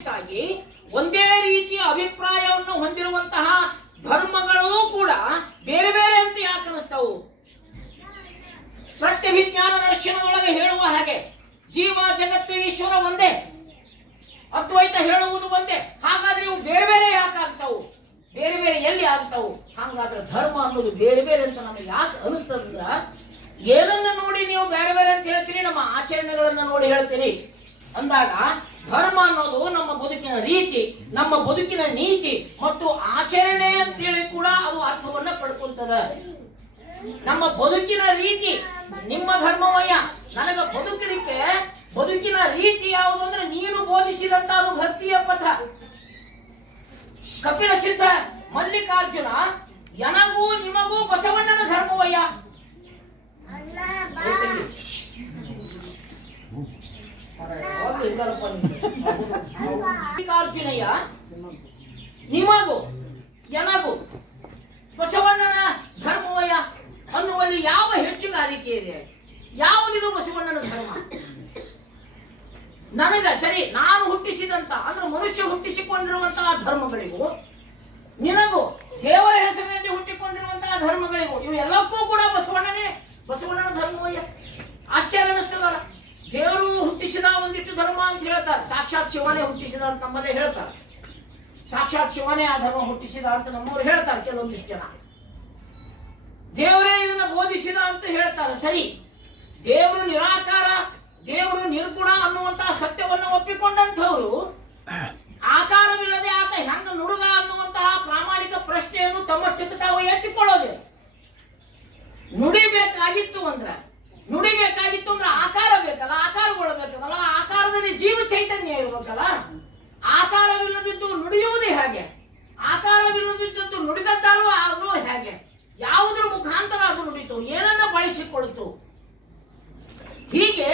ಒಂದೇ ರೀತಿಯ ಅಭಿಪ್ರಾಯವನ್ನು ಹೊಂದಿರುವಂತಹ ಧರ್ಮಗಳು ಕೂಡ ಬೇರೆ ಬೇರೆ ಅಂತ ಯಾಕೆ ಅನಿಸ್ತವು? ಪ್ರತ್ಯಭಿಜ್ಞಾನ ದರ್ಶನದೊಳಗೆ ಹೇಳುವ ಹಾಗೆ ಜೀವ ಜಗತ್ತು ಈಶ್ವರ ಒಂದೇ, ಅದ್ವೈತ ಹೇಳುವುದು ಒಂದೇ. ಹಾಗಾದ್ರೆ ಇವು ಬೇರೆ ಬೇರೆ ಯಾಕೆ ಆಗ್ತಾವು? ಬೇರೆ ಬೇರೆ ಎಲ್ಲಿ ಆಗ್ತಾವು? ಹಾಗಾದ್ರೆ ಧರ್ಮ ಅನ್ನೋದು ಬೇರೆ ಬೇರೆ ಅಂತ ನಮಗೆ ಯಾಕೆ ಅನಿಸ್ತದಂದ್ರ, ಏನನ್ನ ನೋಡಿ ನೀವು ಬೇರೆ ಬೇರೆ ಅಂತ ಹೇಳ್ತೀರಿ, ನಮ್ಮ ಆಚರಣೆಗಳನ್ನ ನೋಡಿ ಹೇಳ್ತೀರಿ ಅಂದಾಗ ಧರ್ಮ ಅನ್ನೋದು ನಮ್ಮ ಬದುಕಿನ ರೀತಿ, ನಮ್ಮ ಬದುಕಿನ ನೀತಿ ಮತ್ತು ಆಚರಣೆ ಅಂತೇಳಿ ಕೂಡ ಅದು ಅರ್ಥವನ್ನ ಪಡ್ಕೊಂತದ. ನಮ್ಮ ಬದುಕಿನ ರೀತಿ ನಿಮ್ಮ ಧರ್ಮವಯ್ಯ, ನನಗ ಬದುಕಲಿಕ್ಕೆ ಬದುಕಿನ ರೀತಿ ಯಾವುದು ಅಂದ್ರೆ ನೀನು ಬೋಧಿಸಿದಂತ ಅದು ಭಕ್ತಿಯ ಪಥ. ಕಪಿಲ ಸಿದ್ಧ ಮಲ್ಲಿಕಾರ್ಜುನ ನನಗೂ ನಿಮಗೂ ಬಸವಣ್ಣನ ಧರ್ಮವಯ್ಯ. ಮಲ್ಲಿಕಾರ್ಜುನಯ್ಯ ನಿಮಗೂ ನನಗೂ ಬಸವಣ್ಣನ ಧರ್ಮವಯ್ಯ ಅನ್ನುವಲ್ಲಿ ಯಾವ ಹೆಚ್ಚುಗಾರಿಕೆ ಇದೆ? ಯಾವುದಿದು ಬಸವಣ್ಣನ ಧರ್ಮ? ನನಗ ಸರಿ, ನಾನು ಹುಟ್ಟಿಸಿದಂತ ಅಂದ್ರೆ ಮನುಷ್ಯ ಹುಟ್ಟಿಸಿಕೊಂಡಿರುವಂತಹ ಧರ್ಮಗಳಿಗೂ, ನಿನಗೂ ದೇವರ ಹೆಸರಿನಲ್ಲಿ ಹುಟ್ಟಿಕೊಂಡಿರುವಂತಹ ಧರ್ಮಗಳಿಗೂ, ಇವು ಎಲ್ಲಕ್ಕೂ ಕೂಡ ಬಸವಣ್ಣನ ಧರ್ಮವಯ್ಯ. ಆಶ್ಚರ್ಯ ಅನಿಸ್ತದಲ್ಲ. ದೇವರು ಹುಟ್ಟಿಸಿದ ಒಂದಿಷ್ಟು ಧರ್ಮ ಅಂತ ಹೇಳ್ತಾರೆ, ಸಾಕ್ಷಾತ್ ಶಿವನೇ ಹುಟ್ಟಿಸಿದ ಅಂತ ನಮ್ಮಲ್ಲೇ ಹೇಳ್ತಾರೆ. ಸಾಕ್ಷಾತ್ ಶಿವನೇ ಆ ಧರ್ಮ ಹುಟ್ಟಿಸಿದ ಅಂತ ನಮ್ಮವರು ಹೇಳ್ತಾರೆ ಕೆಲವೊಂದಿಷ್ಟು ಜನ. ದೇವರೇ ಇದನ್ನ ಬೋಧಿಸಿದ ಅಂತ ಹೇಳ್ತಾರೆ. ಸರಿ, ದೇವರು ನಿರಾಕಾರ, ದೇವರು ನಿರ್ಗುಣ ಅನ್ನುವಂತಹ ಸತ್ಯವನ್ನು ಒಪ್ಪಿಕೊಂಡಂಥವ್ರು ಆಕಾರವಿಲ್ಲದೆ ಆತ ಹೆಂಗ ನುಡಿದ ಅನ್ನುವಂತಹ ಪ್ರಾಮಾಣಿಕ ಪ್ರಶ್ನೆಯನ್ನು ತಮ್ಮಷ್ಟಕ್ಕೆ ತಾವು ಎತ್ತಿಕೊಳ್ಳೋದು. ನುಡಿಬೇಕಾಗಿತ್ತು ಅಂದ್ರೆ ಆಕಾರ ಬೇಕಲ್ಲ, ಆಕಾರಗೊಳ್ಳಬೇಕಲ್ಲ, ಆಕಾರದಲ್ಲಿ ಜೀವ ಚೈತನ್ಯ ಇರ್ಬೇಕಲ್ಲ. ಆಕಾರವಿಲ್ಲದಿದ್ದು ನುಡಿಯುವುದೇ ಹೇಗೆ? ಆಕಾರವಿಲ್ಲದಿದ್ದು ನುಡಿದದ್ದಾರು ಆಗಲು ಹೇಗೆ? ಯಾವುದರ ಮುಖಾಂತರ ಅದು ನುಡಿತು? ಏನನ್ನ ಬಳಸಿಕೊಳ್ತು? ಹೀಗೆ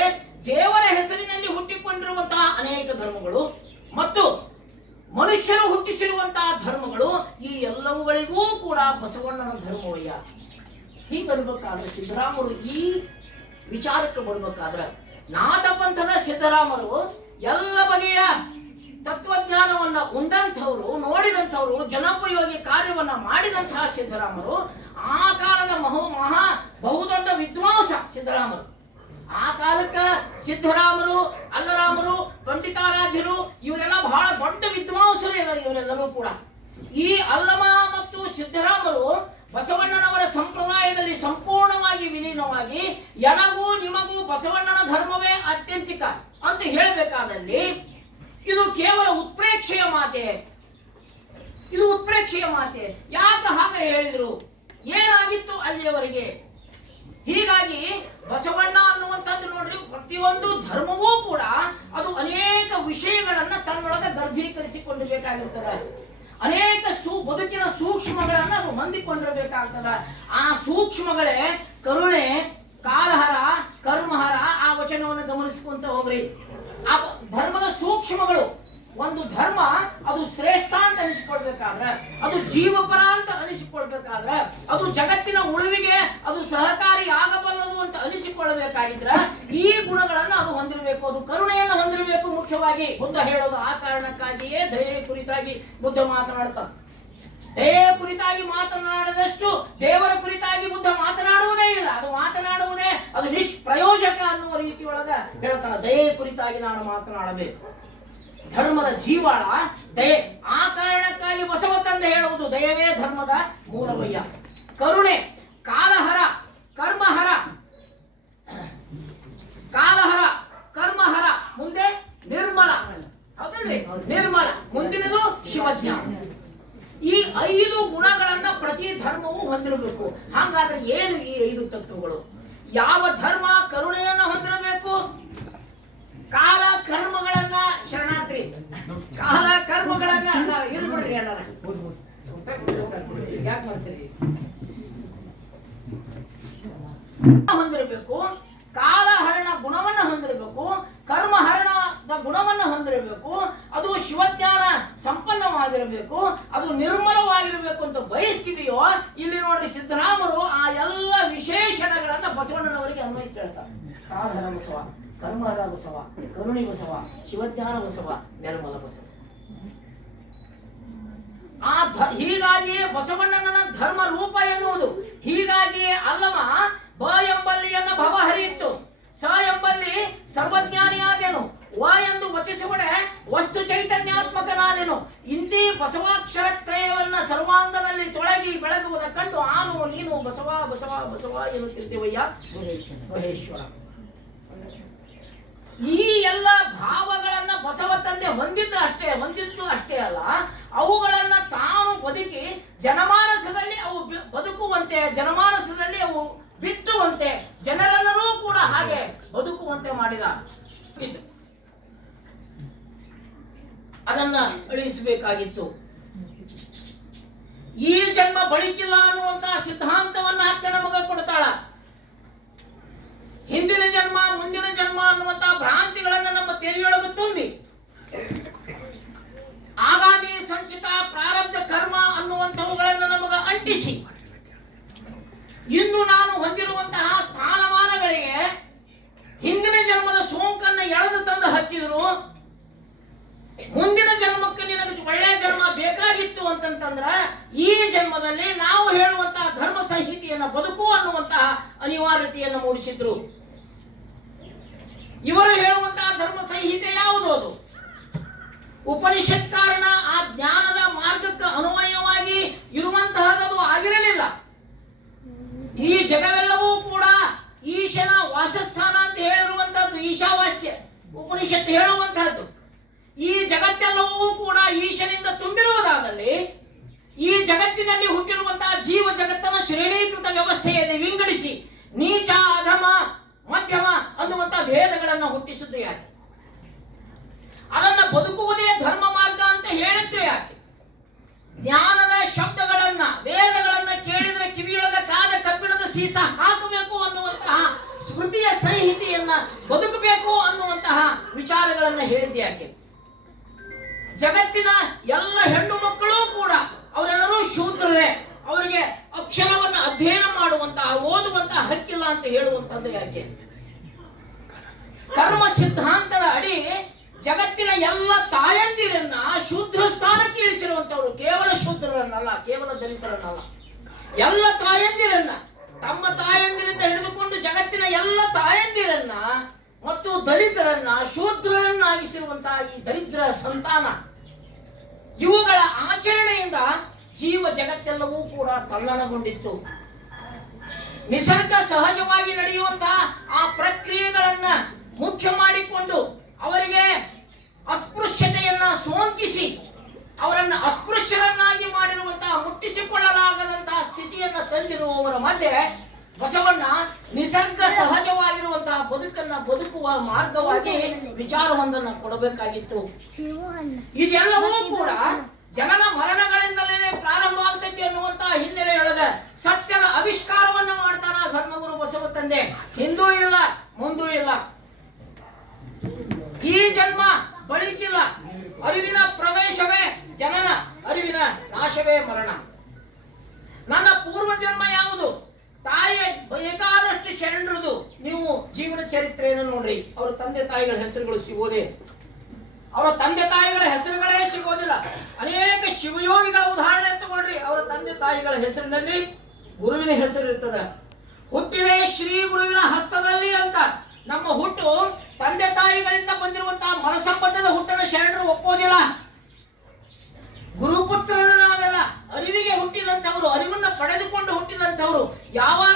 ದೇವರ ಹೆಸರಿನಲ್ಲಿ ಹುಟ್ಟಿಕೊಂಡಿರುವಂತಹ ಅನೇಕ ಧರ್ಮಗಳು ಮತ್ತು ಮನುಷ್ಯರು ಹುಟ್ಟಿಸಿರುವಂತಹ ಧರ್ಮಗಳು, ಈ ಎಲ್ಲವುಗಳಿಗೂ ಕೂಡ ಬಸವಣ್ಣನ ಧರ್ಮವಯ್ಯ. ಹೀಗನ್ಬೇಕಾದ್ರೆ ಸಿದ್ದರಾಮರು ಈ ವಿಚಾರಕ್ಕೆ ಬರ್ಬೇಕಾದ್ರೆ, ನಾಥ ಪಂಥದ ಸಿದ್ದರಾಮರು ಎಲ್ಲ ಬಗೆಯ ತತ್ವಜ್ಞಾನವನ್ನ ಉಂಡಂಥವ್ರು, ನೋಡಿದಂಥವ್ರು, ಜನೋಪಯೋಗಿ ಕಾರ್ಯವನ್ನ ಮಾಡಿದಂತಹ ಸಿದ್ದರಾಮರು, ಆ ಕಾಲದ ಮಹಾ ಬಹುದೊಡ್ಡ ವಿದ್ವಾಂಸ ಸಿದ್ದರಾಮರು. ಆ ಕಾಲಕ್ಕ ಸಿದ್ದರಾಮರು, ಅಲ್ಲರಾಮರು, ಪಂಡಿತಾರಾಧ್ಯರು ಇವರೆಲ್ಲ ಬಹಳ ದೊಡ್ಡ ವಿದ್ವಾಂಸರು. ಇವರೆಲ್ಲರೂ ಕೂಡ ಈ ಅಲ್ಲಮ ಮತ್ತು ಸಿದ್ದರಾಮರು ಬಸವಣ್ಣನವರ ಸಂಪ್ರದಾಯದಲ್ಲಿ ಸಂಪೂರ್ಣವಾಗಿ ವಿಲೀನವಾಗಿ ನನಗೂ ನಿಮಗೂ ಬಸವಣ್ಣನ ಧರ್ಮವೇ ಅತ್ಯಂತಿಕ ಅಂತ ಹೇಳಬೇಕಾದಲ್ಲಿ ಇದು ಕೇವಲ ಉತ್ಪ್ರೇಕ್ಷೆಯ ಮಾತೆ. ಇದು ಉತ್ಪ್ರೇಕ್ಷೆಯ ಮಾತೆ. ಯಾಕೆ ಹಾಗೆ ಹೇಳಿದ್ರು? ಏನಾಗಿತ್ತು ಅಲ್ಲಿಯವರೆಗೆ? ಹೀಗಾಗಿ ಬಸವಣ್ಣ ಅನ್ನುವಂಥದ್ದು ನೋಡ್ರಿ, ಪ್ರತಿಯೊಂದು ಧರ್ಮವೂ ಕೂಡ ಅದು ಅನೇಕ ವಿಷಯಗಳನ್ನ ತನ್ನೊಳಗೆ ಗರ್ಭೀಕರಿಸಿಕೊಂಡು ಬೇಕಾಗಿರ್ತದೆ. ಅನೇಕ ಬದುಕಿನ ಸೂಕ್ಷ್ಮಗಳನ್ನ ಅದು ಹೊಂದಿಕೊಂಡಿರಬೇಕಾಗ್ತದ. ಆ ಸೂಕ್ಷ್ಮಗಳೇ ಕರುಣೆ, ಕಾಲಹರ, ಕರ್ಮಹರ. ಆ ವಚನವನ್ನು ಗಮನಿಸಿಕೊಂತ ಹೋಗ್ರಿ. ಆ ಧರ್ಮದ ಸೂಕ್ಷ್ಮಗಳು, ಒಂದು ಧರ್ಮ ಅದು ಶ್ರೇಷ್ಠ ಅಂತ ಅನಿಸಿಕೊಳ್ಬೇಕಾದ್ರೆ, ಅದು ಜೀವಪರ ಅಂತ ಅನಿಸಿಕೊಳ್ಬೇಕಾದ್ರೆ, ಅದು ಜಗತ್ತಿನ ಉಳಿವಿಗೆ ಅದು ಸಹಕಾರಿ ಆಗಬಲ್ಲದು ಅಂತ ಅನಿಸಿಕೊಳ್ಳಬೇಕಾಗಿದ್ರೆ ಈ ಗುಣಗಳನ್ನು ಅದು ಹೊಂದಿರಬೇಕು. ಅದು ಕರುಣೆಯನ್ನು ಹೊಂದಿರಬೇಕು ಮುಖ್ಯವಾಗಿ. ಬುದ್ಧ ಹೇಳೋದು ಆ ಕಾರಣಕ್ಕಾಗಿಯೇ ದಯೆ ಕುರಿತಾಗಿ ಬುದ್ಧ ಮಾತನಾಡ್ತಾನೆ. ದಯೆ ಕುರಿತಾಗಿ ಮಾತನಾಡದಷ್ಟು ದೇವರ ಕುರಿತಾಗಿ ಬುದ್ಧ ಮಾತನಾಡುವುದೇ ಇಲ್ಲ. ಅದು ಮಾತನಾಡುವುದೇ ಅದು ನಿಷ್ಪ್ರಯೋಜಕ ಅನ್ನುವ ರೀತಿಯೊಳಗ ಹೇಳ್ತಾನೆ. ದಯೆ ಕುರಿತಾಗಿ ನಾನು ಮಾತನಾಡಬೇಕು. ಧರ್ಮದ ಜೀವಾಳ ದಯೆ. ಆ ಕಾರಣಕ್ಕಾಗಿ ಬಸವ ತಂದೆ ಹೇಳುವುದು ದಯವೇ ಧರ್ಮದ ಮೂಲವಯ್ಯ. ಕರುಣೆ, ಕಾಲಹರ, ಕರ್ಮಹರ. ಕಾಲಹರ, ಕರ್ಮಹರ, ಮುಂದೆ ನಿರ್ಮಲ. ಹೌದಲ್ರಿ? ನಿರ್ಮಲ. ಮುಂದಿನದು ಶಿವಜ್ಞಾನ. ಈ 5 ಗುಣಗಳನ್ನ ಪ್ರತಿ ಧರ್ಮವು ಹೊಂದಿರಬೇಕು. ಹಾಗಾದ್ರೆ ಏನು ಈ 5 ತತ್ವಗಳು? ಯಾವ ಧರ್ಮ ಕರುಣೆಯನ್ನ ಹೊಂದಿರಬೇಕು? ಕಾಲ ಕರ್ಮಗಳನ್ನ ಶರಣಾರ್ಥಿ, ಕಾಲ ಕರ್ಮಗಳನ್ನ ಇರ್ಬಿಡ್ರಿ ಅಣ್ಣ, ಯಾಕೆ ಮಾಡ್ತೀರಿ? ಹೊಂದಿರಬೇಕು. ಕಾಲಹರಣ ಗುಣವನ್ನ ಹೊಂದಿರಬೇಕು. ಕರ್ಮಹರಣದ ಗುಣವನ್ನ ಹೊಂದಿರಬೇಕು. ಅದು ಶಿವಜ್ಞಾನ ಸಂಪನ್ನವಾಗಿರಬೇಕು. ಅದು ನಿರ್ಮಲವಾಗಿರಬೇಕು ಅಂತ ಬಯಸ್ತೀವಿಯೋ, ಇಲ್ಲಿ ನೋಡ್ರಿ ಸಿದ್ದರಾಮರು ಆ ಎಲ್ಲ ವಿಶೇಷಣಗಳನ್ನ ಬಸವಣ್ಣನವರಿಗೆ ಅನ್ವಯಿಸಿ ಹೇಳ್ತಾರೆ. ಕಾಲಹರ ಬಸವ, ಕರ್ಮಹರ ಬಸವ, ಕರುಣಿ ಬಸವ, ಶಿವಜ್ಞಾನ ಬಸವ, ನಿರ್ಮಲ ಬಸವ. ಹೀಗಾಗಿಯೇ ಬಸವಣ್ಣನ ಧರ್ಮ ರೂಪ ಎನ್ನುವುದು. ಹೀಗಾಗಿಯೇ ಅಲ್ಲಮ ಬ ಎಂಬಲ್ಲಿಯನ್ನ ಭವ ಹರಿಯಿತ್ತು, ಸ ಎಂಬಲ್ಲಿ ಸರ್ವಜ್ಞಾನಿಯಾದೆನು, ವ ಎಂದು ವಚಿಸುವಡೆ ವಸ್ತು ಚೈತನ್ಯಾತ್ಮಕನಾದೆನು. ಇಂತಿ ಬಸವಾಕ್ಷರ ತ್ರಯವನ್ನ ಸರ್ವಾಂಗದಲ್ಲಿ ತೊಳಗಿ ಬೆಳಗುವುದ ಕಂಡು ಆನು ನೀನು ಬಸವ ಬಸವ ಬಸವ ಎನ್ನುತ್ತಿದ್ದೇವಯ್ಯ ಮಹೇಶ್ವರ. ಈ ಎಲ್ಲ ಭಾವಗಳನ್ನ ಬಸವ ತಂದೆ ಹೊಂದಿದ್ದು ಅಷ್ಟೇ ಅಲ್ಲ, ಅವುಗಳನ್ನ ತಾನು ಬದುಕಿ ಜನಮಾನಸದಲ್ಲಿ ಅವು ಬದುಕುವಂತೆ, ಜನಮಾನಸದಲ್ಲಿ ಅವು ಬಿತ್ತುವಂತೆ, ಜನರೆಲ್ಲರೂ ಕೂಡ ಹಾಗೆ ಬದುಕುವಂತೆ ಮಾಡಿದ. ಅದನ್ನ ಅಳಿಸಬೇಕಾಗಿತ್ತು. ಈ ಜನ್ಮ ಬಳಿಕಿಲ್ಲ ಅನ್ನುವಂತಹ ಸಿದ್ಧಾಂತವನ್ನ ಹಕ್ಕ ನಮಗ ಕೊಡ್ತಾಳ. ಹಿಂದಿನ ಜನ್ಮ ಮುಂದಿನ ಜನ್ಮ ಅನ್ನುವಂತಹ ಭ್ರಾಂತಿಗಳನ್ನ ನಮ್ಮ ತಲೆಯೊಳಗೆ ತುಂಬಿ ಆಗಾಮಿ ಸಂಚಿತ ಪ್ರಾರಬ್ಧ ಕರ್ಮ ಅನ್ನುವಂಥವುಗಳನ್ನು ನಮಗ ಅಂಟಿಸಿ ಇನ್ನು ನಾನು ಹೊಂದಿರುವಂತಹ ಸ್ಥಾನಮಾನಗಳಿಗೆ ಹಿಂದಿನ ಜನ್ಮದ ಸೋಂಕನ್ನ ಎಳೆದು ತಂದು ಹಚ್ಚಿದ್ರು. ಮುಂದಿನ ಜನ್ಮಕ್ಕೆ ನಿನಗೆ ಒಳ್ಳೆಯ ಜನ್ಮ ಬೇಕಾಗಿತ್ತು ಅಂತಂತಂದ್ರ ಈ ಜನ್ಮದಲ್ಲಿ ನಾವು ಹೇಳುವಂತಹ ಧರ್ಮ ಸಂಹಿತೆಯನ್ನು ಬದುಕು ಅನ್ನುವಂತಹ ಅನಿವಾರ್ಯತೆಯನ್ನು ಮೂಡಿಸಿದ್ರು. ಇವರು ಹೇಳುವಂತಹ ಧರ್ಮ ಸಂಹಿತೆ ಯಾವುದು? ಅದು ಉಪನಿಷತ್ ಕಾರಣ ಆ ಜ್ಞಾನದ ಮಾರ್ಗಕ್ಕೆ ಅನ್ವಯವಾಗಿ ಇರುವಂತಹದ್ದು ಆಗಿರಲಿಲ್ಲ. ಈ ಜಗವೆಲ್ಲವೂ ಕೂಡ ಈಶನ ವಾಸಸ್ಥಾನ ಅಂತ ಹೇಳಿರುವಂತಹದ್ದು ಈಶಾವಾಸ್ಯ ಉಪನಿಷತ್ತು ಹೇಳುವಂತಹದ್ದು. ಈ ಜಗತ್ತೆಲ್ಲವೂ ಕೂಡ ಈಶನಿಂದ ತುಂಬಿರುವುದಾದಲ್ಲಿ ಈ ಜಗತ್ತಿನಲ್ಲಿ ಹುಟ್ಟಿರುವಂತಹ ಜೀವ ಜಗತ್ತನ್ನು ಶ್ರೇಣೀಕೃತ ವ್ಯವಸ್ಥೆಯಲ್ಲಿ ವಿಂಗಡಿಸಿ ನೀಚ ಅಧಮ ಮಧ್ಯಮ ಅನ್ನುವಂತಹ ಭೇದಗಳನ್ನು ಹುಟ್ಟಿಸಿದ್ದು ಯಾಕೆ? ಅದನ್ನ ಬದುಕುವುದೇ ಧರ್ಮ ಮಾರ್ಗ ಅಂತ ಹೇಳಿದ್ದು ಯಾಕೆ? ಜ್ಞಾನದ ಶಬ್ದಗಳನ್ನ ವೇದಗಳನ್ನ ಕೇಳಿದ್ರೆ ಕಿವಿಯೊಳಗ ಕಾದ ಕಬ್ಬಿಣದ ಸೀಸ ಹಾಕಬೇಕು ಅನ್ನುವಂತಹ ಸ್ಮೃತಿಯ ಸಂಹಿತೆಯನ್ನ ಬದುಕಬೇಕು ಅನ್ನುವಂತಹ ವಿಚಾರಗಳನ್ನ ಹೇಳಿದ್ದು ಯಾಕೆ? ಜಗತ್ತಿನ ಎಲ್ಲ ಹೆಣ್ಣು ಮಕ್ಕಳು ಕೂಡ ಅವರೆಲ್ಲರೂ ಶೂದ್ರರೇ, ಅವರಿಗೆ ಅಕ್ಷರವನ್ನು ಅಧ್ಯಯನ ಮಾಡುವಂತಹ ಓದುವಂತಹ ಹಕ್ಕಿಲ್ಲ ಅಂತ ಹೇಳುವಂತದ್ದು ಯಾಕೆ? ಕರ್ಮ ಸಿದ್ಧಾಂತದ ಅಡಿ ಜಗತ್ತಿನ ಎಲ್ಲ ತಾಯಂದಿರನ್ನ ಶೂದ್ರ ಸ್ಥಾನಕ್ಕೆ ಇಳಿಸಿರುವಂತವರು, ಕೇವಲ ಶೂದ್ರರನ್ನಲ್ಲ, ಕೇವಲ ದಲಿತರನ್ನಲ್ಲ, ಎಲ್ಲ ತಾಯಂದಿರನ್ನ, ತಮ್ಮ ತಾಯಂದಿರಿಂದ ಹಿಡಿದುಕೊಂಡು ಜಗತ್ತಿನ ಎಲ್ಲ ತಾಯಂದಿರನ್ನ ಮತ್ತು ದಲಿತರನ್ನ ಶೂದ್ರರನ್ನಾಗಿಸಿರುವಂತಹ ಈ ದರಿದ್ರ ಸಂತಾನ, ಇವುಗಳ ಆಚರಣೆಯಿಂದ ಜೀವ ಜಗತ್ತೆಲ್ಲವೂ ಕೂಡ ತಲ್ಲಣಗೊಂಡಿತ್ತು. ನಿಸರ್ಗ ಸಹಜವಾಗಿ ನಡೆಯುವಂತಹ ಆ ಪ್ರಕ್ರಿಯೆಗಳನ್ನ ಮುಖ್ಯ ಮಾಡಿಕೊಂಡು ಅವರಿಗೆ ಅಸ್ಪೃಶ್ಯತೆಯನ್ನ ಸೋಂಕಿಸಿ ಅವರನ್ನು ಅಸ್ಪೃಶ್ಯರನ್ನಾಗಿ ಮಾಡಿರುವಂತಹ ಮುಟ್ಟಿಸಿಕೊಳ್ಳಲಾಗದಂತಹ ಸ್ಥಿತಿಯನ್ನ ತಂದಿರುವವರ ಮಧ್ಯೆ ಬಸವಣ್ಣ ನಿಸರ್ಗ ಸಹಜವಾಗಿರುವಂತಹ ಬದುಕನ್ನ ಬದುಕುವ ಮಾರ್ಗವಾಗಿ ವಿಚಾರವೊಂದನ್ನು ಕೊಡಬೇಕಾಗಿತ್ತು. ಇದೆಲ್ಲವೂ ಕೂಡ ಜನನ ಮರಣಗಳಿಂದಲೇ ಪ್ರಾರಂಭ ಆಗ್ತೈತಿ ಅನ್ನುವಂತಹ ಹಿನ್ನೆಲೆಯೊಳಗ ಸತ್ಯದ ಆವಿಷ್ಕಾರವನ್ನ ಮಾಡ್ತಾನ ಧರ್ಮಗುರು ಬಸವ ತಂದೆ. ಹಿಂದೂ ಇಲ್ಲ, ಮುಂದೂ ಇಲ್ಲ, ಈ ಜನ್ಮ ಬಳಿಕಿಲ್ಲ, ಅರಿವಿನ ಪ್ರವೇಶವೇ ಜನನ, ಅರಿವಿನ ನಾಶವೇ ಮರಣ. ನನ್ನ ಪೂರ್ವ ಜನ್ಮ ಯಾವುದು? ತಾಯಿಯ ಬೇಕಾದಷ್ಟು ಶರಣರದು ನೀವು ಜೀವನ ಚರಿತ್ರೆಯನ್ನು ನೋಡ್ರಿ. ಅವರ ತಂದೆ ತಾಯಿಗಳ ಹೆಸರುಗಳು ಸಿಗೋದೇ, ಅವರ ತಂದೆ ತಾಯಿಗಳ ಹೆಸರುಗಳೇ ಸಿಗೋದಿಲ್ಲ. ಅನೇಕ ಶಿವಯೋಗಿಗಳ ಉದಾಹರಣೆ ತಗೊಳ್ರಿ, ಅವರ ತಂದೆ ತಾಯಿಗಳ ಹೆಸರಿನಲ್ಲಿ ಗುರುವಿನ ಹೆಸರು ಇರ್ತದ. ಹುಟ್ಟಿದೆ ಶ್ರೀ ಗುರುವಿನ ಹಸ್ತದಲ್ಲಿ ಅಂತ. ನಮ್ಮ ಹುಟ್ಟು ತಂದೆ ತಾಯಿಗಳಿಂದ ಬಂದಿರುವಂತಹ ಮನಸಂಬಂಧದ ಹುಟ್ಟನ್ನು ಶರಣರು ಒಪ್ಪೋದಿಲ್ಲ. ಗುರುಪುತ್ರರು ನಾವೆಲ್ಲ ಅರಿವಿಗೆ ಹುಟ್ಟಿದಂಥವರು, ಅರಿವನ್ನ ಪಡೆದುಕೊಂಡು ಹುಟ್ಟಿದಂಥವರು. ಯಾವಾಗ